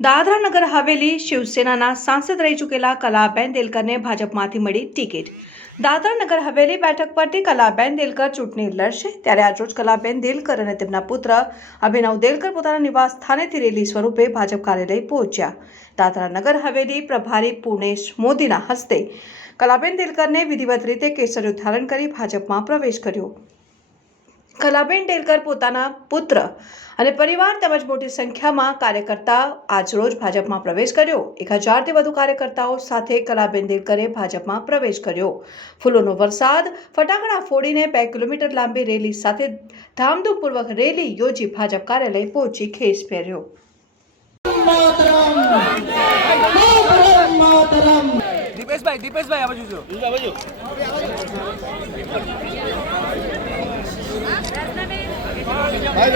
દાદરા નગર હવેલી શિવસેનાના સાંસદ રહી ચૂકેલા કલાબેન દેલકરને ભાજપમાંથી મળી ટિકિટ. દાદરા નગર હવેલી બેઠક પરથી કલાબેન દેલકર ચૂંટણી લડશે, ત્યારે આજરોજ કલાબેન દેલકર અને તેમના પુત્ર અભિનવ દેલકર પોતાના નિવાસ સ્થાનેથી રેલી સ્વરૂપે ભાજપ કાર્યાલય પહોંચ્યા. દાદરા નગર હવેલી પ્રભારી પૂર્ણેશ મોદીના હસ્તે કલાબેન દેલકરને વિધિવત રીતે કેસરીઓ ધારણ કરી ભાજપમાં પ્રવેશ કર્યો. કલાબેન ડેલકર પોતાના પુત્ર અને પરિવાર તેમજ મોટી સંખ્યામાં કાર્યકર્તા આજરોજ ભાજપમાં પ્રવેશ કર્યો. એક હજારથી વધુ કાર્યકર્તાઓ સાથે કલાબેન દેલકરે ભાજપમાં પ્રવેશ કર્યો. ફૂલોનો વરસાદ ફટાકડા ફોડીને બે કિલોમીટર લાંબી રેલી સાથે ધામધૂમપૂર્વક રેલી યોજી ભાજપ કાર્યાલય પહોંચી ખેસ પહેર્યો દીપેશભાઈ દીપેશભાઈ આ બાજુ જો. ভাই